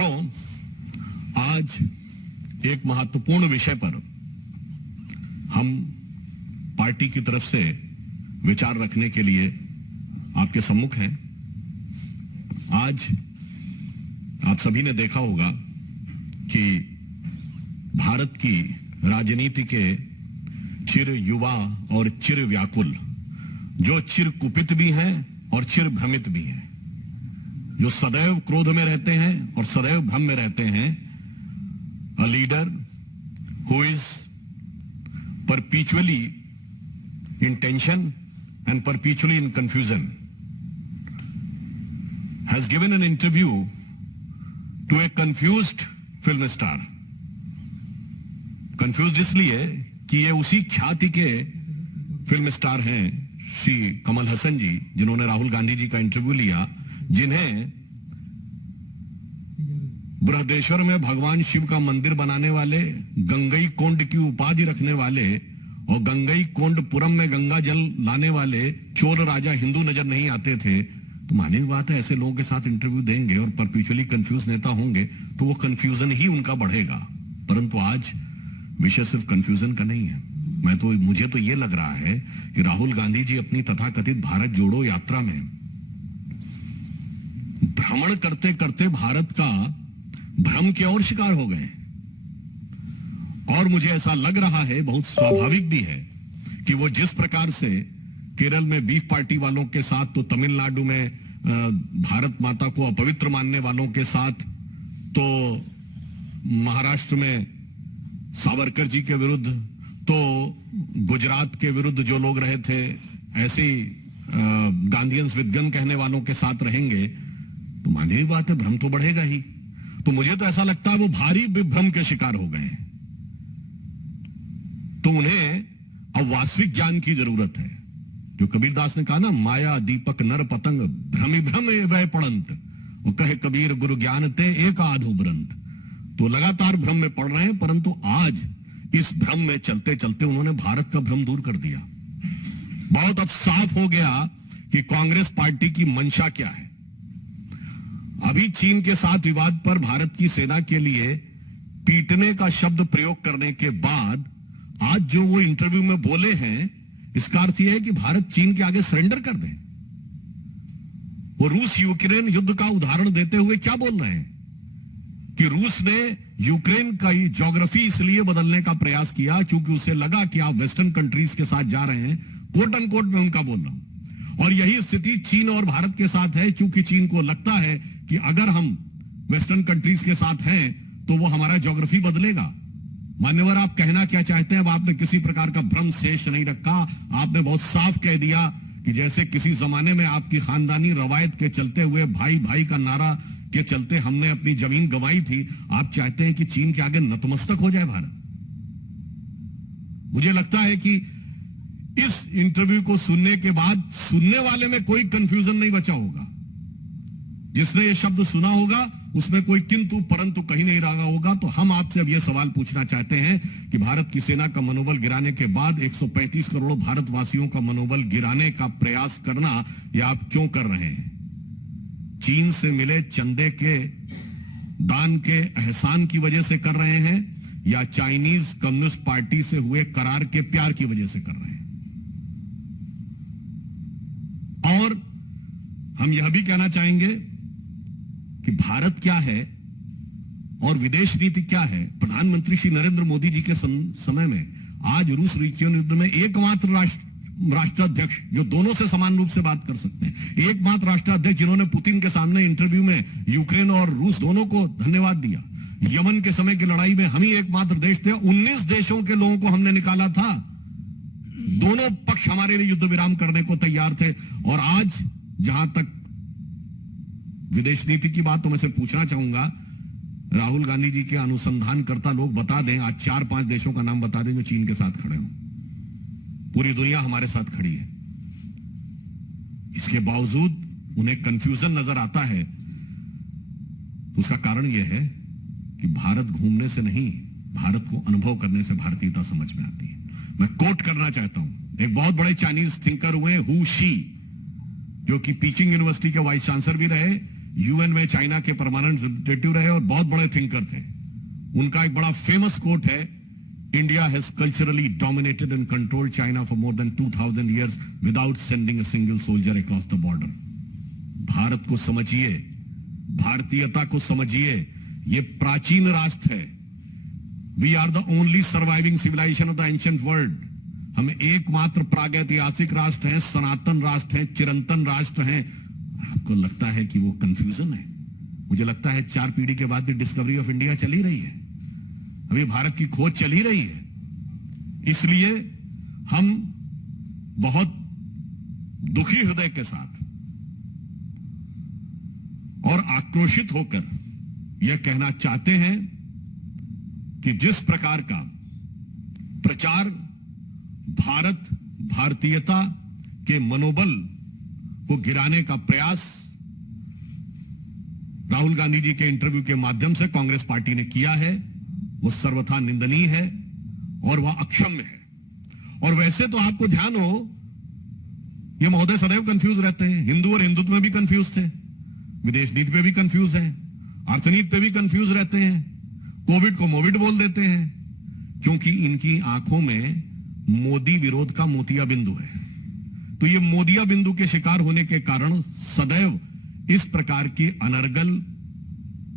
मित्रों, आज एक महत्वपूर्ण विषय पर हम पार्टी की तरफ से विचार रखने के लिए आपके सम्मुख हैं। आज आप सभी ने देखा होगा कि भारत की राजनीति के चिर युवा और चिर व्याकुल, जो चिर कुपित भी हैं और चिर भ्रमित भी हैं, जो सदैव क्रोध में रहते हैं और सदैव भ्रम में रहते हैं, a leader who is perpetually in tension and perpetually in confusion, has given an interview to a confused film star. Confused इसलिए कि ये उसी ख्याति के फिल्म स्टार हैं श्री कमल हसन जी, जिन्होंने राहुल गांधी जी का इंटरव्यू लिया, जिन्हें बृहदेश्वर में भगवान शिव का मंदिर बनाने वाले, गंगई कोंड की उपाधि रखने वाले और गंगई कोंडपुरम में गंगा जल लाने वाले चोल राजा हिंदू नजर नहीं आते थे। तो मानी हुई बात है, ऐसे लोगों के साथ इंटरव्यू देंगे और परपेचुअली कंफ्यूज नेता होंगे तो वो कंफ्यूजन ही उनका बढ़ेगा। परंतु आज विषय सिर्फ कंफ्यूजन का नहीं है। मुझे तो ये लग रहा है कि राहुल गांधी जी अपनी तथाकथित भारत जोड़ो यात्रा में भ्रमण करते करते भारत का भ्रम के और शिकार हो गए। और मुझे ऐसा लग रहा है, बहुत स्वाभाविक भी है, कि वो जिस प्रकार से केरल में बीफ पार्टी वालों के साथ, तो तमिलनाडु में भारत माता को अपवित्र मानने वालों के साथ, तो महाराष्ट्र में सावरकर जी के विरुद्ध, तो गुजरात के विरुद्ध जो लोग रहे थे, ऐसे गांधीयंस विद गन कहने वालों के साथ रहेंगे तो मानी हुई बात है, भ्रम तो बढ़ेगा ही। तो मुझे तो ऐसा लगता है वो भारी विभ्रम के शिकार हो गए, तो उन्हें अब वास्तविक ज्ञान की जरूरत है। जो कबीरदास ने कहा ना, माया दीपक नर पतंग भ्रमि भ्रम वह पड़ंत, वो कहे कबीर गुरु ज्ञान ते एक आधु ब्रंत। तो लगातार भ्रम में पड़ रहे हैं, परंतु आज इस भ्रम में चलते चलते उन्होंने भारत का भ्रम दूर कर दिया। बहुत अब साफ हो गया कि कांग्रेस पार्टी की मंशा क्या है। अभी चीन के साथ विवाद पर भारत की सेना के लिए पीटने का शब्द प्रयोग करने के बाद आज जो वो इंटरव्यू में बोले हैं, इसका अर्थ यह है कि भारत चीन के आगे सरेंडर कर दे। वो रूस यूक्रेन युद्ध का उदाहरण देते हुए क्या बोल रहे हैं कि रूस ने यूक्रेन का ज्योग्राफी इसलिए बदलने का प्रयास किया क्योंकि उसे लगा कि आप वेस्टर्न कंट्रीज के साथ जा रहे हैं, कोट अनकोट में उनका बोल रहा हूं। और यही स्थिति चीन और भारत के साथ है, क्योंकि चीन को लगता है कि अगर हम वेस्टर्न कंट्रीज के साथ हैं तो वो हमारा ज्योग्राफी बदलेगा। मान्यवर, आप कहना क्या चाहते हैं? अब आपने किसी प्रकार का भ्रम शेष नहीं रखा। आपने बहुत साफ कह दिया कि जैसे किसी जमाने में आपकी खानदानी रवायत के चलते हुए, भाई भाई का नारा के चलते हमने अपनी जमीन गंवाई थी, आप चाहते हैं कि चीन के आगे नतमस्तक हो जाए भारत। मुझे लगता है कि इस इंटरव्यू को सुनने के बाद सुनने वाले में कोई कंफ्यूजन नहीं बचा होगा। जिसने ये शब्द सुना होगा उसमें कोई किंतु परंतु कहीं नहीं रहा होगा। तो हम आपसे अब यह सवाल पूछना चाहते हैं कि भारत की सेना का मनोबल गिराने के बाद 135 करोड़ भारतवासियों का मनोबल गिराने का प्रयास करना यह आप क्यों कर रहे हैं? चीन से मिले चंदे के दान के एहसान की वजह से कर रहे हैं, या चाइनीज कम्युनिस्ट पार्टी से हुए करार के प्यार की वजह से कर रहे हैं? और हम यह भी कहना चाहेंगे कि भारत क्या है और विदेश नीति क्या है। प्रधानमंत्री श्री नरेंद्र मोदी जी के समय में आज रूस यूक्रेन युद्ध में एकमात्र राष्ट्राध्यक्ष जो दोनों से समान रूप से बात कर सकते हैं, एकमात्र राष्ट्राध्यक्ष जिन्होंने पुतिन के सामने इंटरव्यू में यूक्रेन और रूस दोनों को धन्यवाद दिया। यमन के समय की लड़ाई में हम ही एकमात्र देश थे, 19 देशों के लोगों को हमने निकाला था। दोनों पक्ष हमारे लिए युद्ध विराम करने को तैयार थे। और आज जहां तक विदेश नीति की बात, तो मैं से पूछना चाहूंगा, राहुल गांधी जी के अनुसंधानकर्ता लोग बता दें, आज 4-5 देशों का नाम बता दें जो चीन के साथ खड़े हो। पूरी दुनिया हमारे साथ खड़ी है, इसके बावजूद उन्हें कंफ्यूजन नजर आता है। तो उसका कारण यह है कि भारत घूमने से नहीं, भारत को अनुभव करने से भारतीयता समझ में आती है। मैं कोट करना चाहता हूं, एक बहुत बड़े चाइनीज थिंकर हुए हु शी, जो कि पीकिंग यूनिवर्सिटी के वाइस चांसलर भी रहे, यूएन में चाइना के परमानेंट रिप्रेजेंटेटिव रहे और बहुत बड़े थिंकर थे। उनका एक बड़ा फेमस कोट है, India has culturally dominated and controlled China for more than 2000 years without sending a single soldier across the border. Bharat को समझिए, भारतीयता को समझिए, ये प्राचीन राष्ट्र है। We are the only surviving civilisation of the ancient world. हम एकमात्र प्रागैतिहासिक राष्ट्र हैं, सनातन राष्ट्र हैं, चिरंतन राष्ट्र हैं। आपको लगता है कि वो कंफ्यूजन है? मुझे लगता है 4 पीढ़ी के बाद भी डिस्कवरी ऑफ इंडिया चल ही रही है, अभी भारत की खोज चल ही रही है। इसलिए हम बहुत दुखी हृदय के साथ और आक्रोशित होकर यह कहना चाहते हैं कि जिस प्रकार का प्रचार भारत भारतीयता के मनोबल को गिराने का प्रयास राहुल गांधी जी के इंटरव्यू के माध्यम से कांग्रेस पार्टी ने किया है, वो सर्वथा निंदनीय है और वह अक्षम्य है। और वैसे तो आपको ध्यान हो, ये महोदय सदैव कंफ्यूज रहते हैं। हिंदू और हिंदुत्व में भी कंफ्यूज थे, विदेश नीति पे भी कंफ्यूज है, अर्थनीति पे भी कंफ्यूज रहते हैं, कोविड को मोविड बोल देते हैं, क्योंकि इनकी आंखों में मोदी विरोध का मोतिया बिंदु है। तो ये मोदिया बिंदु के शिकार होने के कारण सदैव इस प्रकार की अनर्गल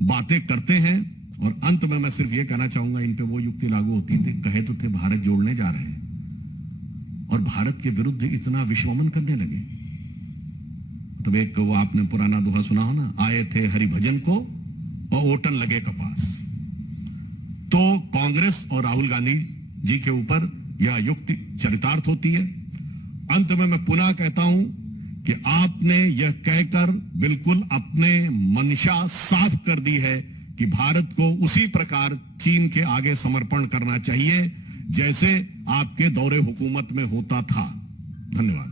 बातें करते हैं। और अंत में मैं सिर्फ ये कहना चाहूंगा, इन पे वो युक्ति लागू होती थी, कहे तो थे भारत जोड़ने जा रहे हैं और भारत के विरुद्ध इतना विश्वमन करने लगे। तो एक वो आपने पुराना दोहा सुना हो ना, आए थे हरिभजन को और ओटन लगे कपास। तो कांग्रेस और राहुल गांधी जी के ऊपर यह युक्ति चरितार्थ होती है। अंत में मैं पुनः कहता हूं कि आपने यह कहकर बिल्कुल अपने मंशा साफ कर दी है कि भारत को उसी प्रकार चीन के आगे समर्पण करना चाहिए जैसे आपके दौरे हुकूमत में होता था। धन्यवाद।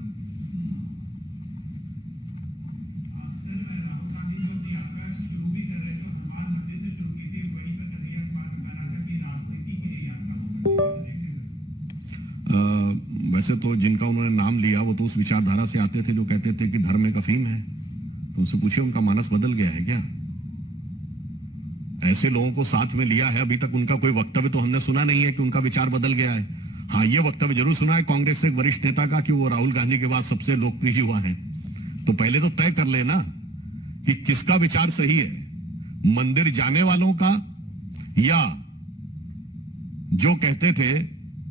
वैसे तो जिनका उन्होंने नाम लिया वो तो उस विचारधारा से आते थे जो कहते थे कि धर्म एक अफीम है। तो उनसे पूछिए उनका मानस बदल गया है क्या? ऐसे लोगों को साथ में लिया है, अभी तक उनका कोई वक्तव्य तो हमने सुना नहीं है कि उनका विचार बदल गया है। हाँ, ये वक्तव्य जरूर सुना है कांग्रेस से एक वरिष्ठ नेता का कि वो राहुल गांधी के बाद सबसे लोकप्रिय हुआ है। तो पहले तो तय कर लेना कि किसका विचार सही है, मंदिर जाने वालों का या जो कहते थे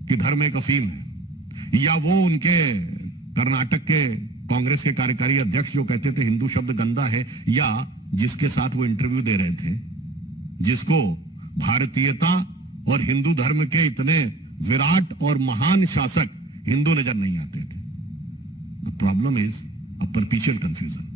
कि धर्म एक अफीम है, या वो उनके कर्नाटक के कांग्रेस के कार्यकारी अध्यक्ष जो कहते थे हिंदू शब्द गंदा है, या जिसके साथ वो इंटरव्यू दे रहे थे जिसको भारतीयता और हिंदू धर्म के इतने विराट और महान शासक हिंदू नजर नहीं आते थे। The problem is a परपीचुअल confusion.